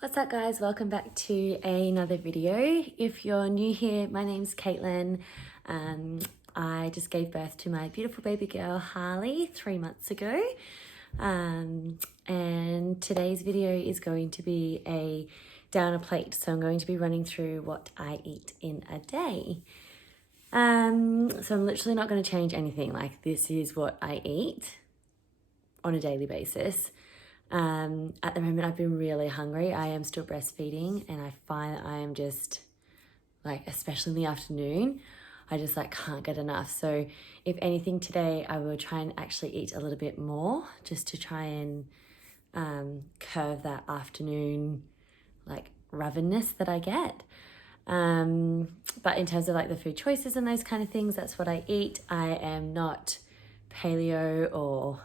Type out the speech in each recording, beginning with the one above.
What's up guys, welcome back to another video. If you're new here, my name's KL'N. I just gave birth to my beautiful baby girl Harley 3 months ago. And today's video is going to be a down a plate. So I'm going to be running through what I eat in a day. So I'm literally not going to change anything. Like, this is what I eat on a daily basis. At the moment I've been really hungry. I am still breastfeeding and I find that I am just like, especially in the afternoon, I just like can't get enough. So if anything today, I will try and actually eat a little bit more just to try and curve that afternoon like ravenness that I get. But in terms of like the food choices and those kind of things, that's what I eat. I am not paleo or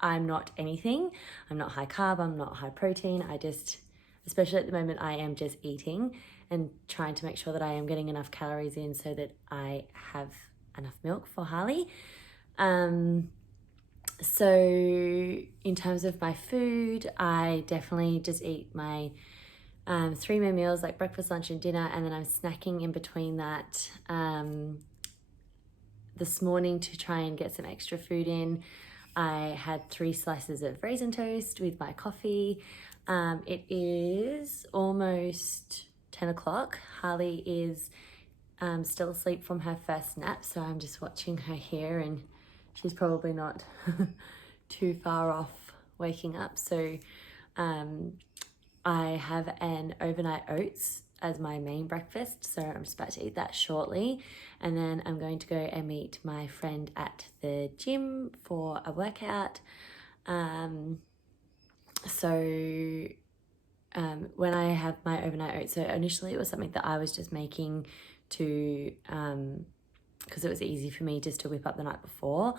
I'm not anything. I'm not high carb, I'm not high protein. I just, especially at the moment, I am just eating and trying to make sure that I am getting enough calories in so that I have enough milk for Harley. So in terms of my food, I definitely just eat my 3 main meals, like breakfast, lunch and dinner, and then I'm snacking in between that. This morning, to try and get some extra food in, I had 3 slices of Raisin Toast with my coffee. It is almost 10 o'clock. Harley is still asleep from her first nap, so I'm just watching her here and she's probably not too far off waking up. So I have an overnight oats as my main breakfast, so I'm just about to eat that shortly, and then I'm going to go and meet my friend at the gym for a workout. When I have my overnight oats, so initially it was something that I was just making to because it was easy for me just to whip up the night before,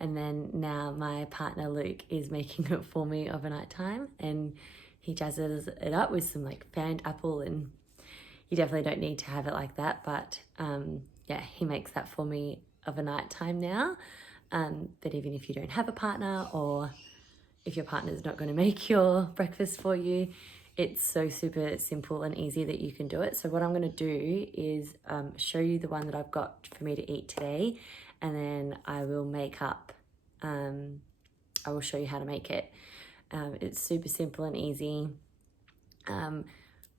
and then now my partner Luke is making it for me overnight time, and he jazzes it up with some like fanned apple, and you definitely don't need to have it like that, but yeah, he makes that for me of a night time now. But even if you don't have a partner, or if your partner's not going to make your breakfast for you, it's so super simple and easy that you can do it. So what I'm going to do is show you the one that I've got for me to eat today, and then I will make up, I will show you how to make it. It's super simple and easy.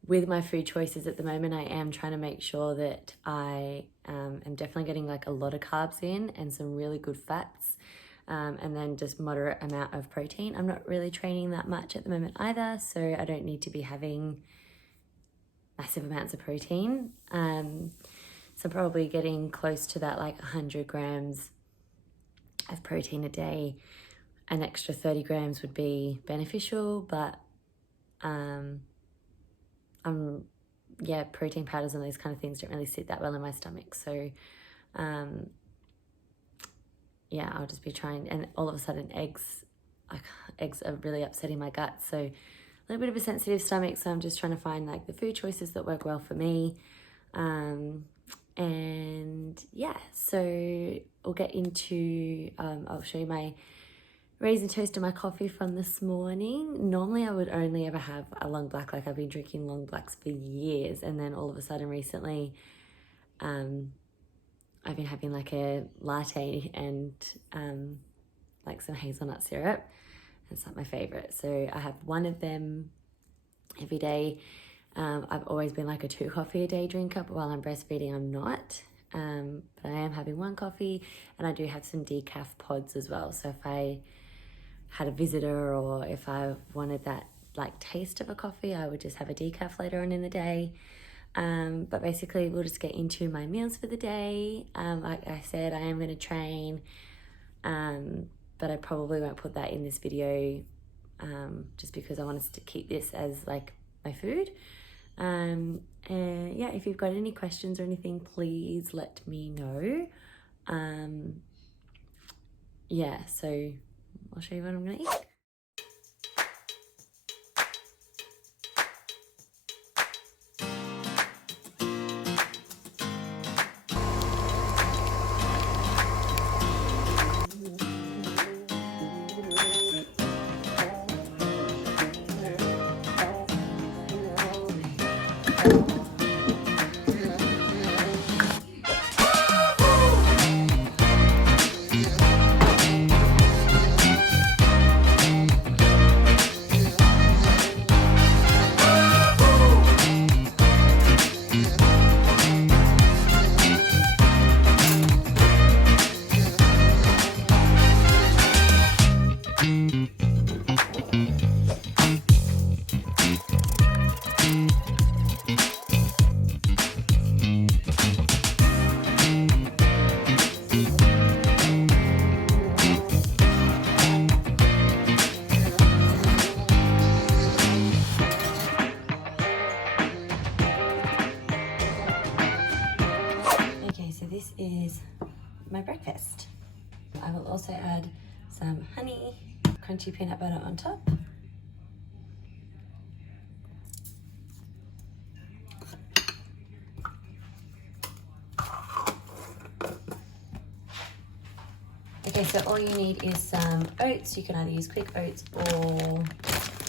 With my food choices at the moment, I am trying to make sure that I am definitely getting like a lot of carbs in and some really good fats, and then just moderate amount of protein. I'm not really training that much at the moment either, so I don't need to be having massive amounts of protein. So probably getting close to that like 100 grams of protein a day. An extra 30 grams would be beneficial, but yeah, protein powders and those kind of things don't really sit that well in my stomach. So yeah, I'll just be trying, and all of a sudden eggs are really upsetting my gut. So a little bit of a sensitive stomach, so I'm just trying to find like the food choices that work well for me. And yeah, so we'll get into, I'll show you my Raisin Toast and my coffee from this morning. Normally I would only ever have a long black, like I've been drinking long blacks for years, and then all of a sudden recently I've been having like a latte and like some hazelnut syrup. It's like my favorite, so I have one of them every day. I've always been like a 2 coffee a day drinker, but while I'm breastfeeding I'm not. But I am having 1 coffee, and I do have some decaf pods as well, so if I had a visitor or if I wanted that like taste of a coffee, I would just have a decaf later on in the day. But basically we'll just get into my meals for the day. Like I said, I am going to train, but I probably won't put that in this video, just because I wanted to keep this as like my food. And yeah, if you've got any questions or anything, please let me know. Yeah, so I'll show you what I'm gonna eat. This is my breakfast. I will also add some honey, crunchy peanut butter on top. Okay, so all you need is some oats. You can either use quick oats or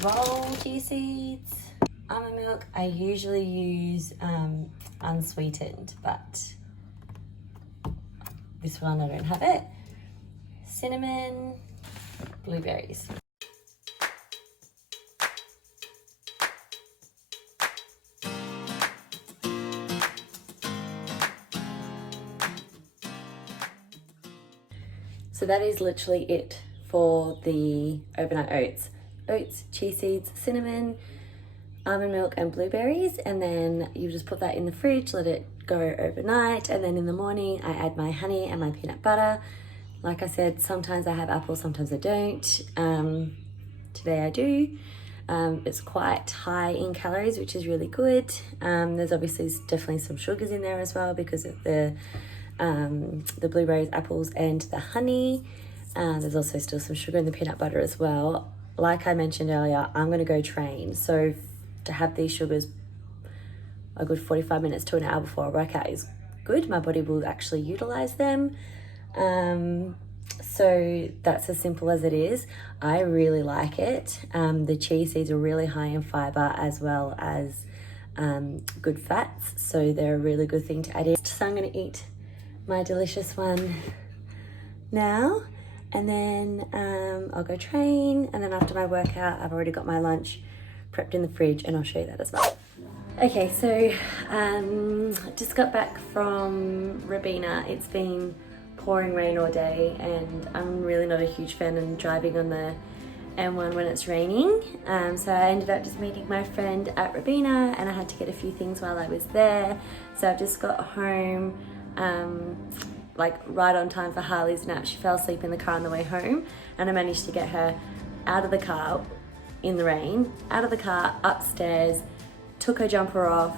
roll Chia Seeds. Almond milk, I usually use unsweetened, but this one I don't have it. Cinnamon, blueberries. So that is literally it for the overnight oats. Oats, chia seeds, cinnamon, almond milk and blueberries, and then you just put that in the fridge, let it go overnight, and then in the morning I add my honey and my peanut butter. Like I said, sometimes I have apples, sometimes I don't. Today I do. It's quite high in calories, which is really good. There's obviously definitely some sugars in there as well because of the blueberries, apples and the honey. There's also still some sugar in the peanut butter as well. Like I mentioned earlier, I'm going to go train, so to have these sugars a good 45 minutes to an hour before a workout is good. My body will actually utilize them. So that's as simple as it is. I really like it. The chia seeds are really high in fiber as well as good fats, so they're a really good thing to add in. So I'm going to eat my delicious one now, and then I'll go train, and then after my workout I've already got my lunch prepped in the fridge and I'll show you that as well. Okay, so just got back from Rabina. It's been pouring rain all day and I'm really not a huge fan of driving on the M1 when it's raining. So I ended up just meeting my friend at Rabina and I had to get a few things while I was there. So I've just got home like right on time for Harley's nap. She fell asleep in the car on the way home and I managed to get her out of the car in the rain, out of the car, upstairs, took her jumper off,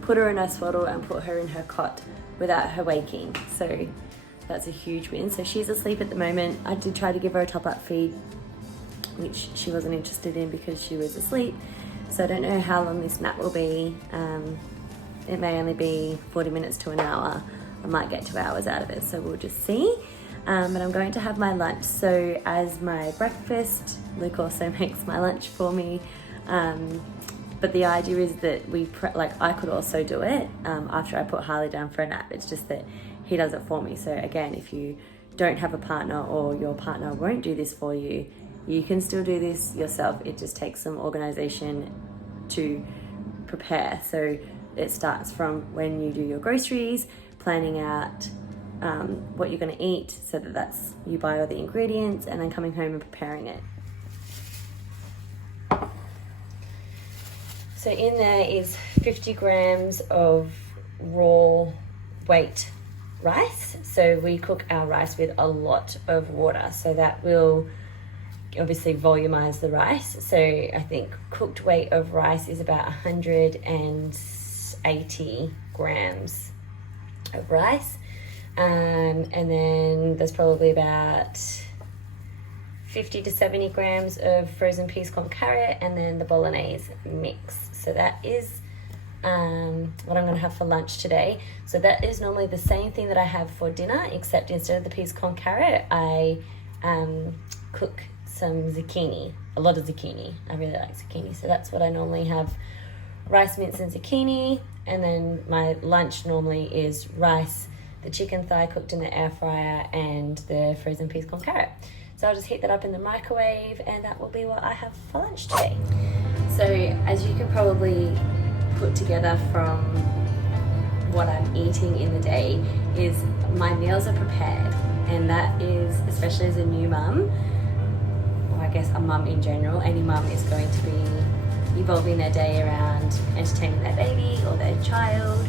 put her in her swaddle and put her in her cot without her waking. So that's a huge win. So she's asleep at the moment. I did try to give her a top-up feed, which she wasn't interested in because she was asleep. So I don't know how long this nap will be. It may only be 40 minutes to an hour. I might get 2 hours out of it, so we'll just see. But I'm going to have my lunch. So as my breakfast, Luke also makes my lunch for me. But the idea is that I could also do it after I put Harley down for a nap. It's just that he does it for me. So again, if you don't have a partner or your partner won't do this for you, you can still do this yourself. It just takes some organization to prepare. So it starts from when you do your groceries, planning out what you're going to eat, so that's you buy all the ingredients, and then coming home and preparing it. So in there is 50 grams of raw weight rice. So we cook our rice with a lot of water, so that will obviously volumize the rice. So I think cooked weight of rice is about 180 grams of rice. And then there's probably about 50 to 70 grams of frozen peas con carrot, and then the bolognese mix. So that is what I'm going to have for lunch today. So that is normally the same thing that I have for dinner, except instead of the peas con carrot, I cook some zucchini, a lot of zucchini. I really like zucchini. So that's what I normally have rice, mince and zucchini, and then my lunch normally is rice, the chicken thigh cooked in the air fryer, and the frozen peas con carrot. So I'll just heat that up in the microwave, and that will be what I have for lunch today. So as you can probably put together from what I'm eating in the day, is my meals are prepared, and that is, especially as a new mum, or I guess a mum in general, any mum is going to be evolving their day around entertaining their baby or their child,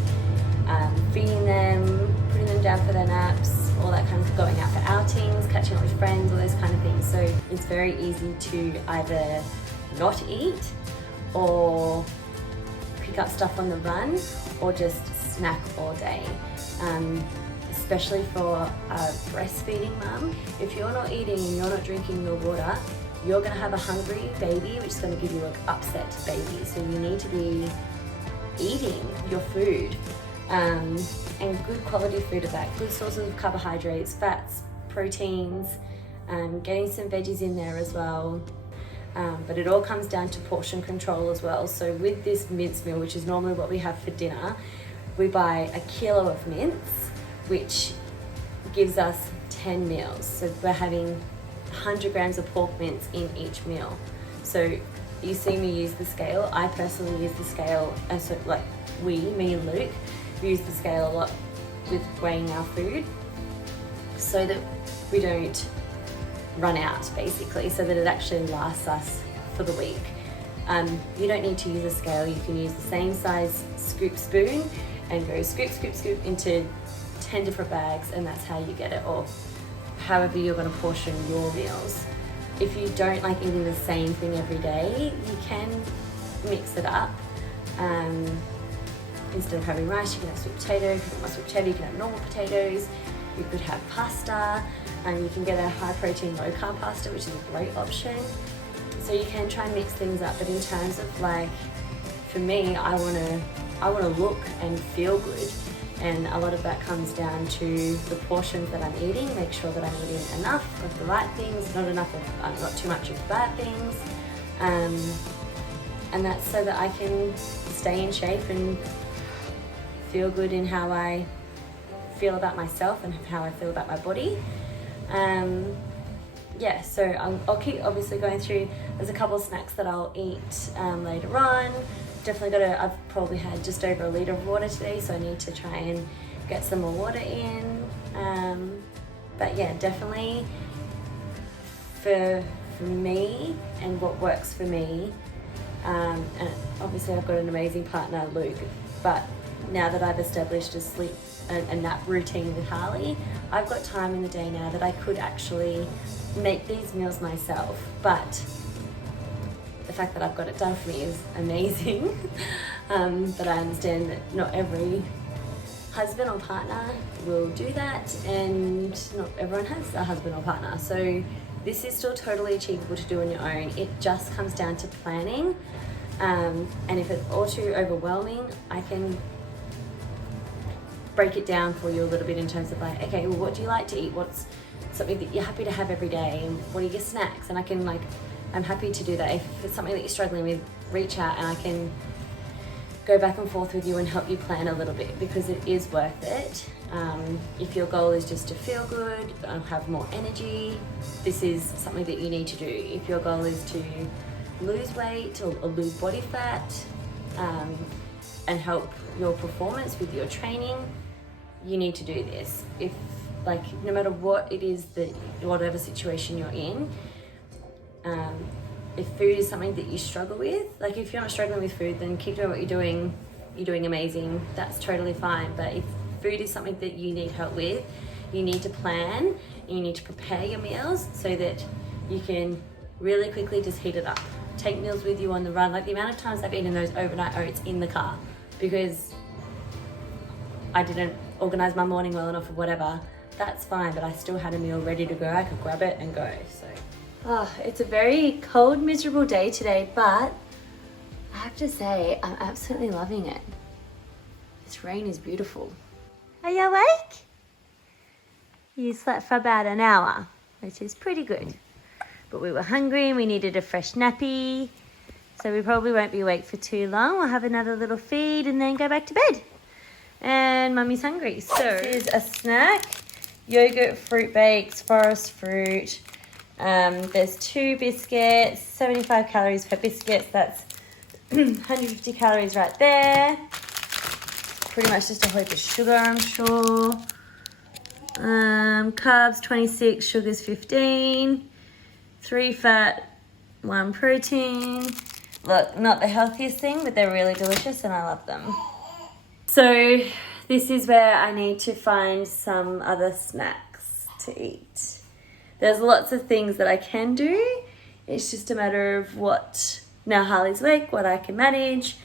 feeding them, putting them down for their naps, all that kind of, going out for outings, catching up with friends, all those kind of things. So it's very easy to either not eat or pick up stuff on the run or just snack all day. Especially for a breastfeeding mum, if you're not eating and you're not drinking your water, you're going to have a hungry baby, which is going to give you an upset baby. So you need to be eating your food, and good quality food of that, good sources of carbohydrates, fats, proteins, getting some veggies in there as well. But it all comes down to portion control as well. So with this mince meal, which is normally what we have for dinner, we buy a kilo of mince, which gives us 10 meals. So we're having 100 grams of pork mince in each meal. So you see me use the scale. I personally use the scale, and so like me and Luke, we use the scale a lot with weighing our food so that we don't run out, basically, so that it actually lasts us for the week. You don't need to use a scale. You can use the same size scoop spoon and go scoop, scoop, scoop into 10 different bags, and that's how you get it, or however you're going to portion your meals. If you don't like eating the same thing every day, you can mix it up. Instead of having rice, you can have sweet potato. If you want sweet potato, you can have normal potatoes. You could have pasta, and you can get a high protein, low carb pasta, which is a great option. So you can try and mix things up, but in terms of, like, for me, I want to look and feel good, and a lot of that comes down to the portions that I'm eating. Make sure that I'm eating enough of the right things, not too much of the bad things, and that's so that I can stay in shape and feel good in how I feel about myself and how I feel about my body. Yeah, so I'll keep obviously going through. There's a couple of snacks that I'll eat later on. Definitely I've probably had just over a litre of water today, so I need to try and get some more water in. But yeah, definitely for me and what works for me, and obviously I've got an amazing partner, Luke, but now that I've established a nap routine with Harley, I've got time in the day now that I could actually make these meals myself. But the fact that I've got it done for me is amazing. But I understand that not every husband or partner will do that, and not everyone has a husband or partner. So this is still totally achievable to do on your own. It just comes down to planning. And if it's all too overwhelming, I can break it down for you a little bit in terms of, like, okay, well, what do you like to eat? What's something that you're happy to have every day? And what are your snacks? And I'm happy to do that. If it's something that you're struggling with, reach out and I can go back and forth with you and help you plan a little bit, because it is worth it. If your goal is just to feel good and have more energy, this is something that you need to do. If your goal is to lose weight or lose body fat, and help your performance with your training, you need to do this. If, like, no matter what it is, that whatever situation you're in, if food is something that you struggle with, like, if you're not struggling with food, then keep doing what you're doing amazing, that's totally fine. But if food is something that you need help with, you need to plan and you need to prepare your meals so that you can really quickly just heat it up. Take meals with you on the run. Like, the amount of times I've eaten those overnight oats in the car because I didn't organize my morning well enough or whatever, that's fine, but I still had a meal ready to go. I could grab it and go. So it's a very cold, miserable day today, but I have to say I'm absolutely loving it. This rain is beautiful. Are you awake? You slept for about an hour, which is pretty good. But we were hungry and we needed a fresh nappy. So we probably won't be awake for too long. We'll have another little feed and then go back to bed. And Mummy's hungry. So here's a snack. Yogurt, fruit bakes, forest fruit. There's 2 biscuits, 75 calories per biscuit. That's 150 calories right there. Pretty much just a whole heap of sugar, I'm sure. Carbs 26, sugars 15. 3 fat, 1 protein. Look, not the healthiest thing, but they're really delicious and I love them. So this is where I need to find some other snacks to eat. There's lots of things that I can do. It's just a matter of what, now Harley's awake, what I can manage.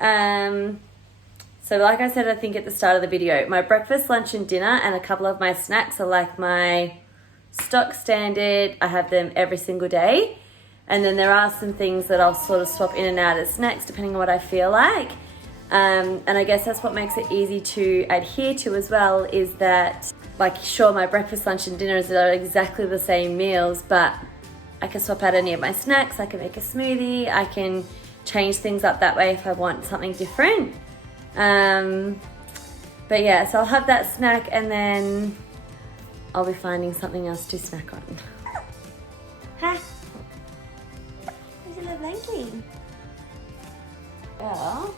So like I said, I think at the start of the video, my breakfast, lunch and dinner and a couple of my snacks are like my stock standard. I have them every single day. And then there are some things that I'll sort of swap in and out as snacks depending on what I feel like. And I guess that's what makes it easy to adhere to as well, is that, like, sure, my breakfast, lunch and dinners are exactly the same meals, but I can swap out any of my snacks. I can make a smoothie. I can change things up that way if I want something different. But yeah, so I'll have that snack and then I'll be finding something else to snack on. Ha! Where's your little blankie? Well.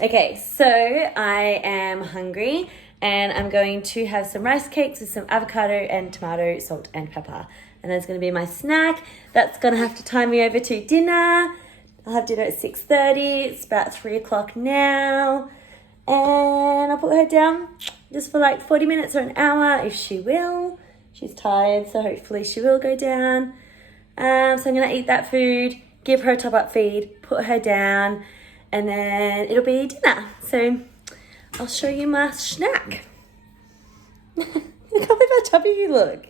Okay, so I am hungry and I'm going to have some rice cakes with some avocado and tomato, salt and pepper. And that's going to be my snack. That's going to have to time me over to dinner. I'll have dinner at 6:30. It's about 3 o'clock now. And I'll put her down just for like 40 minutes or an hour if she will. She's tired, so hopefully she will go down. So I'm going to eat that food, give her a top-up feed, put her down, and then it'll be dinner. So I'll show you my snack. Look how chubby you look.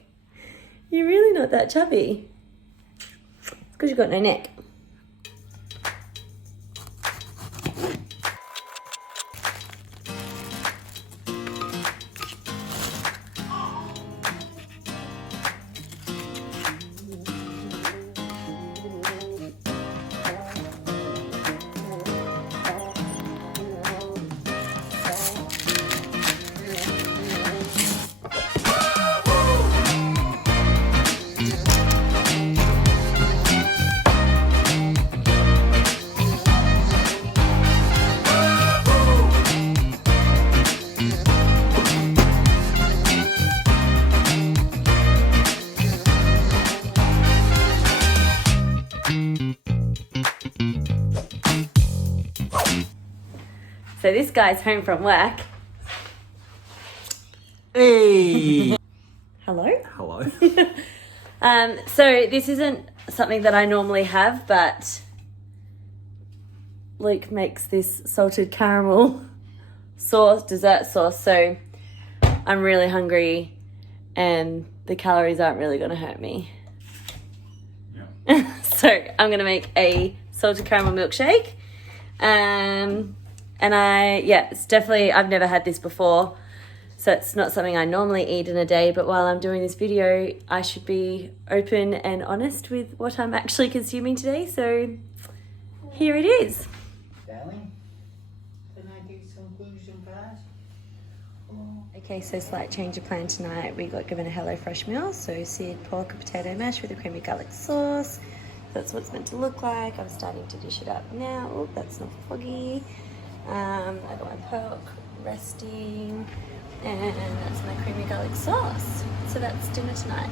You're really not that chubby. It's because you've got no neck. So this guy's home from work. Hey! Hello? Hello. So this isn't something that I normally have, but Luke makes this salted caramel sauce, dessert sauce, so I'm really hungry and the calories aren't really going to hurt me. Yeah. So I'm going to make a salted caramel milkshake. And it's definitely, I've never had this before, so it's not something I normally eat in a day, but while I'm doing this video, I should be open and honest with what I'm actually consuming today, so here it is. Darling, can I get some gluten fries? Okay, so slight change of plan tonight. We got given a HelloFresh meal, so seared pork and potato mash with a creamy garlic sauce. That's what it's meant to look like. I'm starting to dish it up now. Oh, that's not foggy. I got my pork resting, and that's my creamy garlic sauce. So that's dinner tonight.